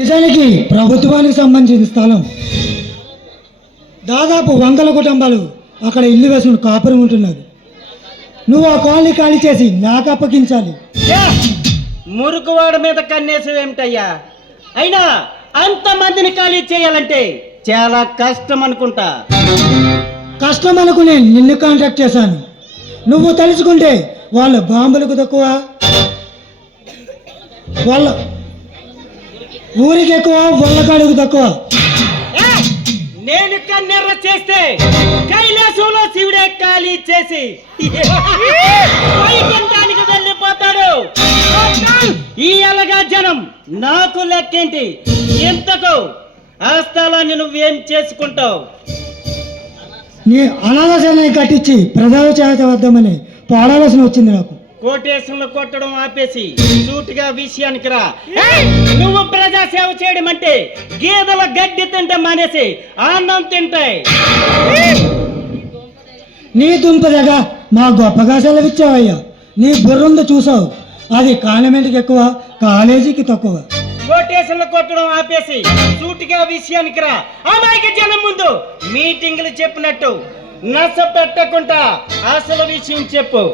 నిజానికి ప్రభుత్వానికి సంబంధించిన స్థలం. దాదాపు 100 కుటుంబాలు అక్కడ ఇల్లు వేసుకుని కాపురం ఉంటున్నారు. నువ్వు ఆ కాలనీ ఖాళీ చేసి నాకు అప్పగించాలి. మురుగువాడ మీద కన్నేసేవేమిటయ్యా? అయినా అంతమందిని ఖాళీ చేయాలంటే చాలా కష్టం అనుకుంటా. కష్టం అనుకునే నిన్ను కాంటాక్ట్ చేశాను. నువ్వు తలుచుకుంటే వాళ్ళ బాంబులకు తక్కువ, వాళ్ళ ఊరికి ఎక్కువ, వాళ్ళకాడుకు తక్కువ. నేను కన్నెర్ర చేస్తే కైలాసంలో శివుడే ఖాళీ చేసి వైకుంఠానికి వెళ్ళిపోతాడు. ఈ అలగా జనం నాకు లెక్కేంటి? ఎంతకు ఆ స్థలాన్ని నువ్వేం చేసుకుంటావు? నీ అనాథాశ్రమాన్ని కట్టించి ప్రజల చేత వద్దామని పాడాల్సిన వచ్చింది నాకు. కోటేశ్వరంలో కొట్టడం ఆపేసి సూటిగా విషయానికి రా. నువ్వు ప్రజాసేవ చేయడం అంటే గేదెల గడ్డి తింటే మానేసి అన్నం తింటాయి. నీ దుంపదగా మా గొప్పగా సెలవిచ్చావయ్యా. నీ బుర్రందు చూసావు, అది కాన్వెంట్కి ఎక్కువ, కాలేజీకి తక్కువ. కోటేశ్వరంలో కొట్టడం ఆపేసి సూటిగా విషయానికి రా. అమాయక జనం ముందు మీటింగులు చెప్పినట్టు నచ్చ పెట్టకుండా అసలు విషయం చెప్పు.